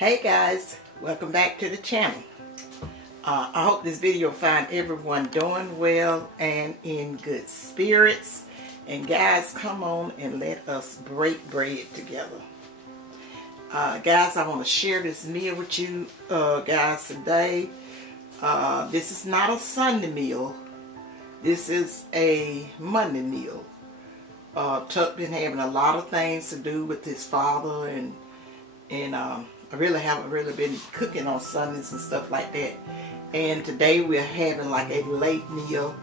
Hey guys, welcome back to the channel. I hope this video find everyone doing well and in good spirits. And guys, come on and let us break bread together. Guys, I want to share this meal with you guys today. This is not a Sunday meal. This is a Monday meal. Tuck been having a lot of things to do with his father, and I really haven't been cooking on Sundays and stuff like that. And today we're having like a late meal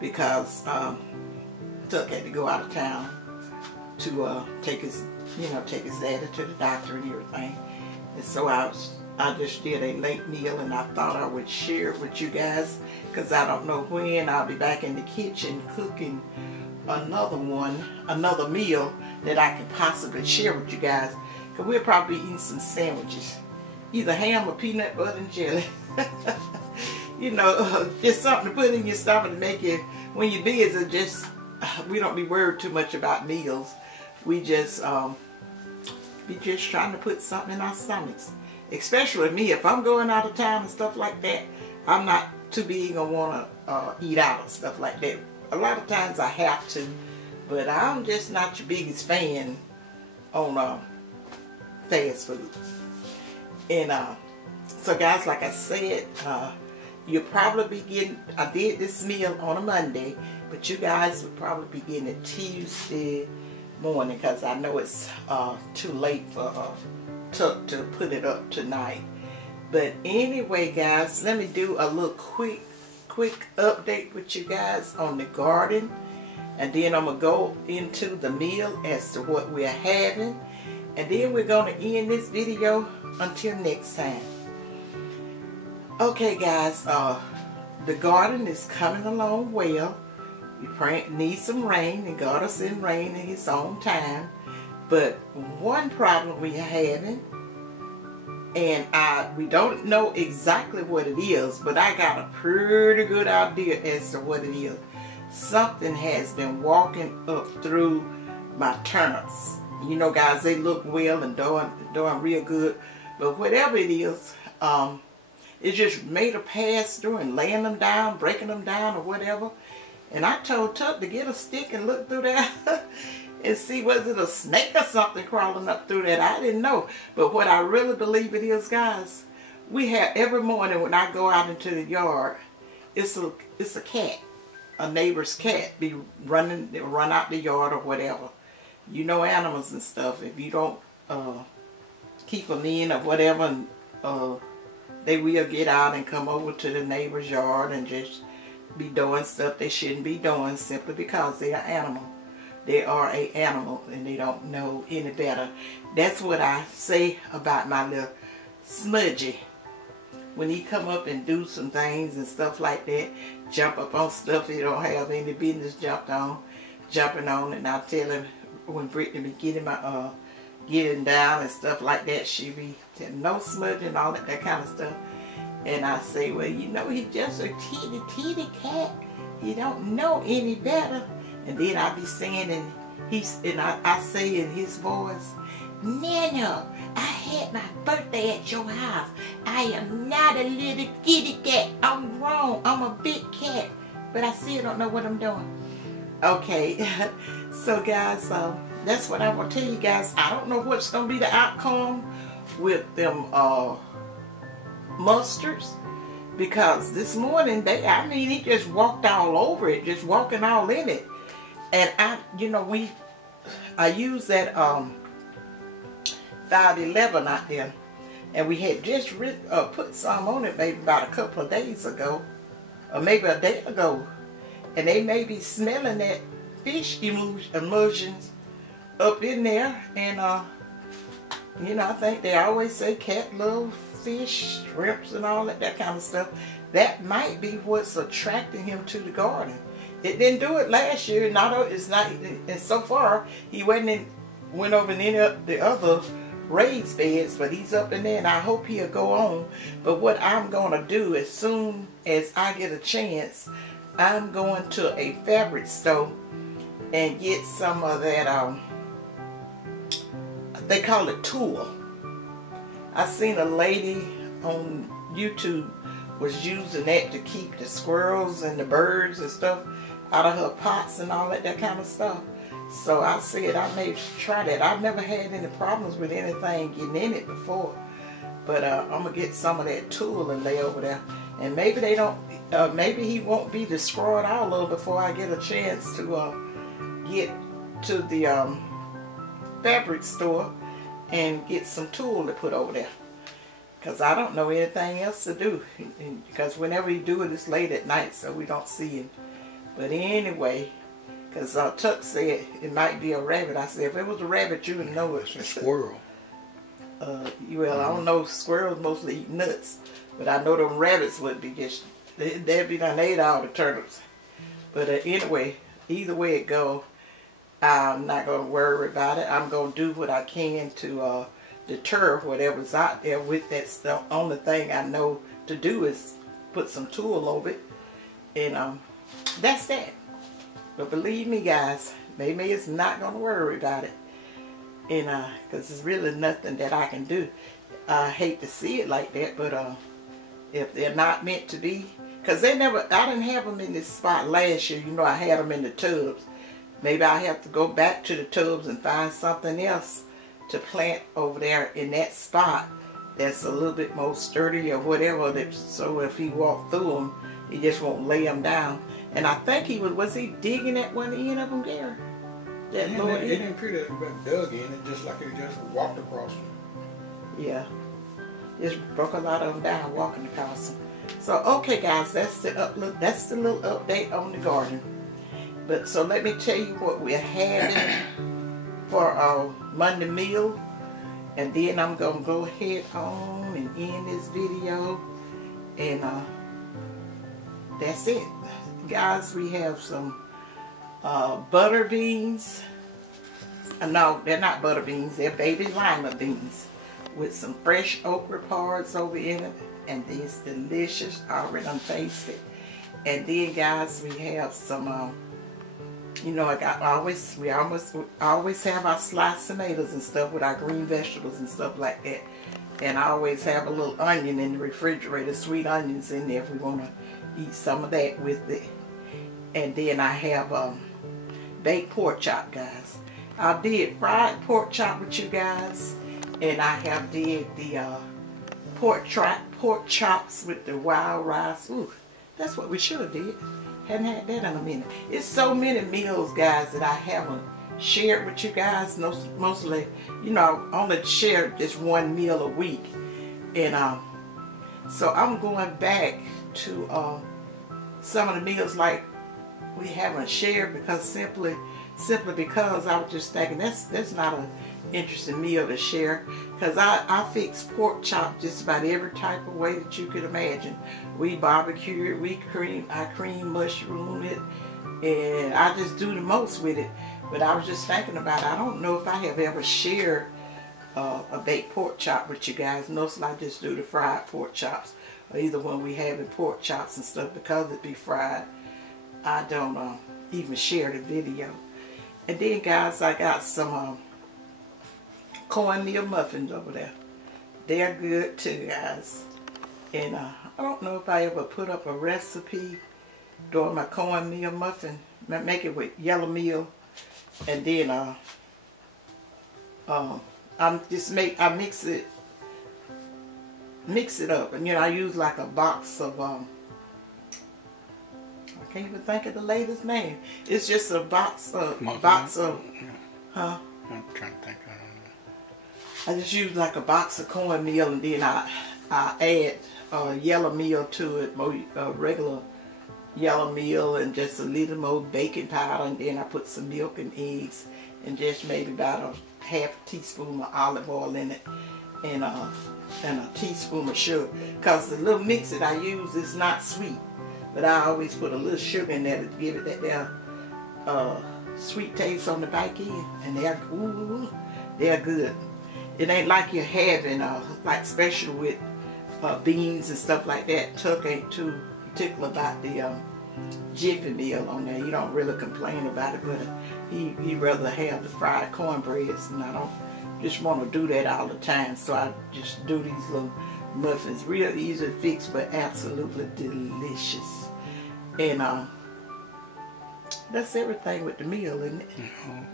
because Tuck had to go out of town to take his daddy to the doctor and everything. And so I just did a late meal, and I thought I would share it with you guys because I don't know when I'll be back in the kitchen cooking another meal that I can possibly share with you guys. Because we'll probably be eating some sandwiches, either ham or peanut butter and jelly. You know, just something to put in your stomach to make you, when you're busy, just we don't be worried too much about meals. We just be just trying to put something in our stomachs. Especially me, if I'm going out of town and stuff like that, I'm not too big on want to eat out and stuff like that. A lot of times I have to, but I'm just not your biggest fan on fast food. And so guys, like I said, you'll probably be getting, I did this meal on a Monday, but you guys will probably be getting it Tuesday morning because I know it's too late for Tuck to put it up tonight. But anyway guys, let me do a little quick update with you guys on the garden, and then I'm gonna go into the meal as to what we're having, and then we're gonna end this video until next time. Okay guys, the garden is coming along well. We need some rain, and God will send rain in His own time. But one problem we're having, and we don't know exactly what it is, but I got a pretty good idea as to what it is. Something has been walking up through my turnips. You know guys, they look well and doing real good, but whatever it is, it just made a pass through and laying them down, breaking them down or whatever. And I told Tuck to get a stick and look through that and see, was it a snake or something crawling up through that? I didn't know. But what I really believe it is, guys, we have every morning when I go out into the yard, it's a cat, a neighbor's cat, be run out the yard or whatever. You know, animals and stuff, if you don't keep them in or whatever, and, they will get out and come over to the neighbor's yard and just be doing stuff they shouldn't be doing simply because they are animal. They are an animal and they don't know any better. That's what I say about my little Smudgy. When he come up and do some things and stuff like that, jump up on stuff he don't have any business jumping on, and I tell him when Brittany be getting down and stuff like that, she be telling no smudge and all that kind of stuff. And I say, well, you know, he's just a teeny cat. He don't know any better. And then I be saying, and I say in his voice, Nana, I had my birthday at your house. I am not a little kitty cat. I'm grown. I'm a big cat. But I still don't know what I'm doing. Okay, so guys, that's what I want to tell you guys. I don't know what's going to be the outcome with them mustards, because this morning he just walked all over it, just walking all in it. And I used that 511 out there, and we had just put some on it maybe about a couple of days ago, or maybe a day ago, and they may be smelling that fish emulsions up in there. And you know, I think they always say cat love fish, shrimps and all that kind of stuff. That might be what's attracting him to the garden. It didn't do it last year, and so far he went over in any of the other raised beds, but he's up in there, and I hope he'll go on. But what I'm gonna do, as soon as I get a chance, I'm going to a fabric store and get some of that they call it tulle. I seen a lady on YouTube was using that to keep the squirrels and the birds and stuff out of her pots and all that kind of stuff. So I said I may try that. I've never had any problems with anything getting in it before. But I'm going to get some of that tool and lay over there. And maybe they don't, maybe he won't be destroyed all over before I get a chance to get to the fabric store and get some tool to put over there. Because I don't know anything else to do. Because whenever you do it, it's late at night, so we don't see him. But anyway, because Tuck said it might be a rabbit. I said, if it was a rabbit, you would know it. It's a squirrel. Well, I don't know. Squirrels mostly eat nuts. But I know them rabbits would be just, they'd be done ate all the turnips. But anyway, either way it go, I'm not going to worry about it. I'm going to do what I can to deter whatever's out there with that stuff. The only thing I know to do is put some tool over it. And that's that. But believe me, guys, maybe it's not going to worry about it. And because there's really nothing that I can do. I hate to see it like that, but if they're not meant to be, because they never, I didn't have them in this spot last year. You know, I had them in the tubs. Maybe I have to go back to the tubs and find something else to plant over there in that spot that's a little bit more sturdy or whatever. So if he walked through them, he just won't lay them down. And I think he was he digging at one end of them, Gary? It didn't appear to have dug in it, just like he just walked across them. Yeah. Just broke a lot of them down walking across them. So, okay, guys, that's the little update on the garden. But so let me tell you what we're having for our Monday meal. And then I'm going to go ahead on and end this video. And that's it. Guys, we have some butter beans. No, they're not butter beans. They're baby lima beans with some fresh okra pods over in it. And these delicious, already untasted. And then, guys, we have some, you know, we always have our sliced tomatoes and stuff with our green vegetables and stuff like that. And I always have a little onion in the refrigerator, sweet onions in there if we want to eat some of that with it. And then I have baked pork chop, guys. I did fried pork chop with you guys, and I have did the pork chops with the wild rice. Ooh, that's what we should have did. Hadn't had that in a minute. It's so many meals, guys, that I haven't shared with you guys. Mostly, you know, I only share just one meal a week. And so I'm going back to some of the meals like we haven't shared, because simply because I was just thinking that's not an interesting meal to share, because I fix pork chop just about every type of way that you could imagine. We barbecue it, I cream mushroom it, and I just do the most with it. But I was just thinking about it. I don't know if I have ever shared a baked pork chop with you guys. Mostly I just do the fried pork chops, or either when we having pork chops and stuff, because it be fried, I don't even share the video. And then, guys, I got some cornmeal muffins over there. They're good too, guys. And I don't know if I ever put up a recipe doing my cornmeal muffin. Make it with yellow meal, and then I mix it up, and you know, I use like a box of I can't even think of the lady's name. It's just a box of I'm trying to think. I just use like a box of cornmeal, and then I add yellow meal to it, more regular yellow meal, and just a little more baking powder, and then I put some milk and eggs, and just maybe about a half teaspoon of olive oil in it, and a teaspoon of sugar. Because the little mix that I use is not sweet, but I always put a little sugar in there to give it that there sweet taste on the back end, and they're good. It ain't like you're having like special with beans and stuff like that. Tuck ain't too particular about the jiffy meal on there. He don't really complain about it, but he rather have the fried cornbreads, and I don't just want to do that all the time. So I just do these little muffins. Real easy to fix, but absolutely delicious. And that's everything with the meal, isn't it?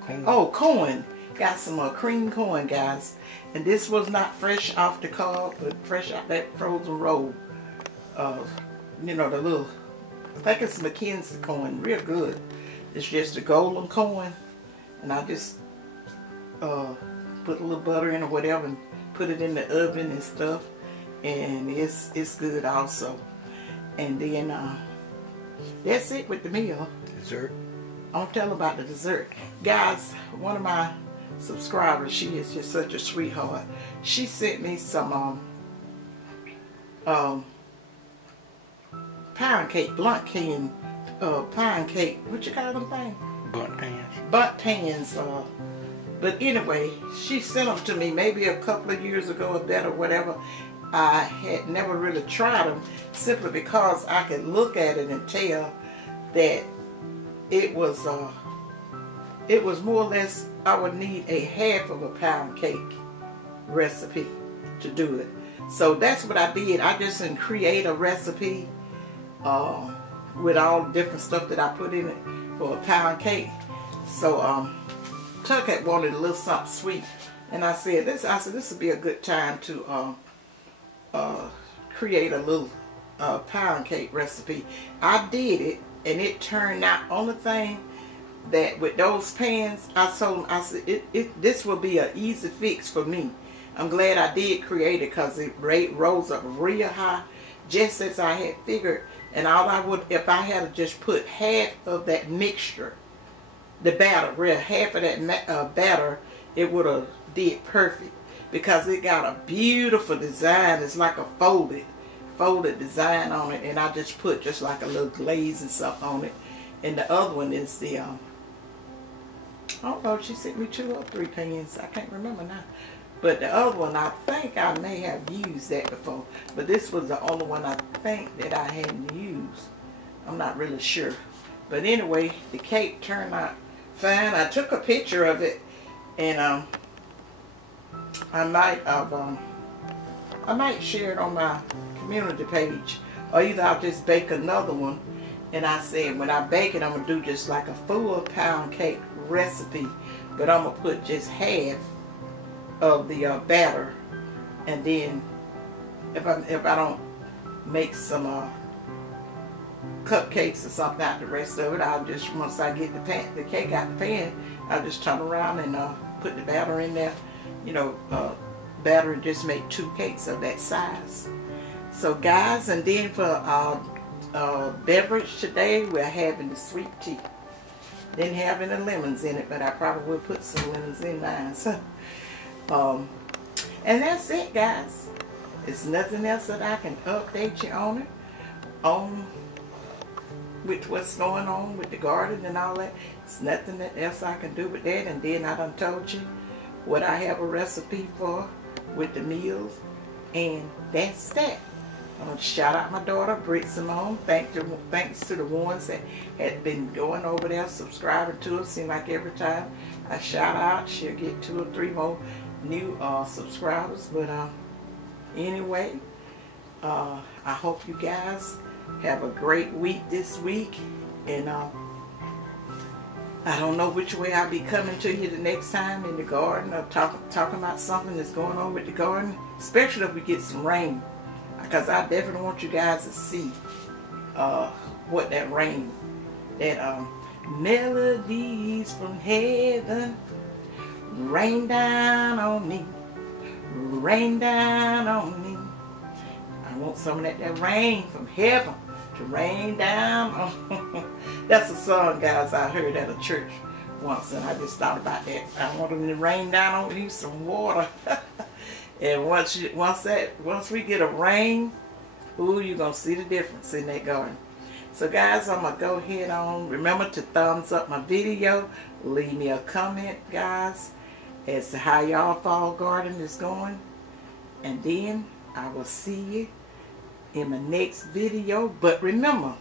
Corn. Oh, corn. Got some cream corn, guys. And this was not fresh off the cob, but fresh out that frozen roll. You know, the little, I think it's Mackenzie corn, real good. It's just a golden corn. And I just put a little butter in or whatever and put it in the oven and stuff. And it's good also. And then that's it with the meal. Dessert. I'll tell about the dessert. Guys, one of my subscribers, she is just such a sweetheart. She sent me some pound cake, blunt can, pound cake, what you call them things? Bunt pans. Bunt pans. But anyway, she sent them to me maybe a couple of years ago or that or whatever. I had never really tried them simply because I could look at it and tell that it was more or less, I would need a half of a pound cake recipe to do it. So that's what I did. I just didn't create a recipe with all the different stuff that I put in it for a pound cake. So Tuck had wanted a little something sweet, and I said this would be a good time to create a little pound cake recipe. I did it, and it turned out. Only thing that with those pans, I told them, I said this will be an easy fix for me. I'm glad I did create it because it rose up real high, just as I had figured. And all I would, if I had to just put half of that mixture, the batter, half of that batter, it would have did perfect, because it got a beautiful design. It's like a folded design on it, and I just put just like a little glaze and stuff on it. And the other one is the I don't know if she sent me 2 or 3 pans, I can't remember now. But the other one, I think I may have used that before, but this was the only one I think that I hadn't used. I'm not really sure. But anyway, the cake turned out fine. I took a picture of it, and I might share it on my community page, or either I'll just bake another one. And I said when I bake it, I'm gonna do just like a full pound cake recipe, but I'm gonna put just half of the batter, and then if I don't make some cupcakes or something out the rest of it, I'll just, once I get the cake out the pan, I'll just turn around and put the batter in there, you know, batter, and just make 2 cakes of that size. So guys, and then for our beverage today, we're having the sweet tea. Didn't have any lemons in it, but I probably will put some lemons in mine. So, and that's it, guys. It's nothing else that I can update you on it, with what's going on with the garden and all that. It's nothing else I can do with that. And then I done told you what I have a recipe for with the meals, and that's that. I'm going to shout out my daughter, Britt Simone. Thanks to the ones that had been going over there, subscribing to us. Seems like every time I shout out, she'll get 2 or 3 more new subscribers. But anyway, I hope you guys have a great week this week. And I don't know which way I'll be coming to you the next time in the garden, or talking about something that's going on with the garden, especially if we get some rain. Because I definitely want you guys to see what that rain, that melodies from heaven, rain down on me, rain down on me. I want some of that rain from heaven to rain down on. That's a song, guys, I heard at a church once, and I just thought about that. I want them to rain down on you some water. And once we get a rain, ooh, you're going to see the difference in that garden. So guys, I'm going to go ahead on. Remember to thumbs up my video. Leave me a comment, guys, as to how y'all fall garden is going. And then I will see you in my next video. But remember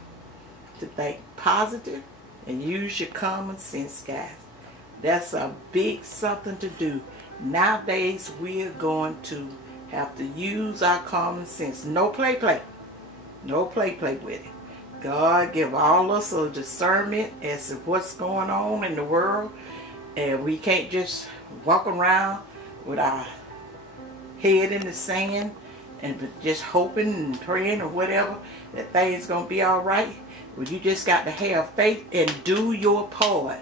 to think positive and use your common sense, guys. That's a big something to do. Nowadays, we're going to have to use our common sense. No play. No play with it. God give all us a discernment as to what's going on in the world. And we can't just walk around with our head in the sand and just hoping and praying or whatever that things going to be all right. Well, you just got to have faith and do your part.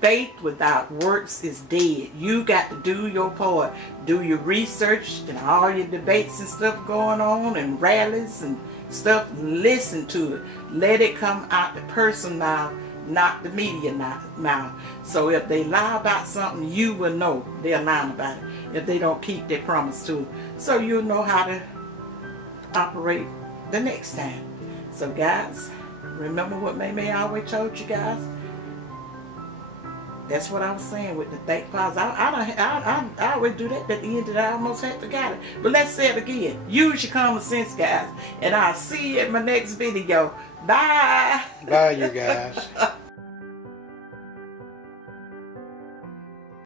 Faith without works is dead. You got to do your part. Do your research and all your debates and stuff going on and rallies and stuff. Listen to it. Let it come out the person mouth, not the media mouth. So if they lie about something, you will know they're lying about it if they don't keep their promise to it. So you'll know how to operate the next time. So guys, remember what May always told you guys? That's what I was saying with the thank pause. I always do that at the end that I almost had forgot it. But let's say it again. Use your common sense, guys. And I'll see you in my next video. Bye. Bye, you guys.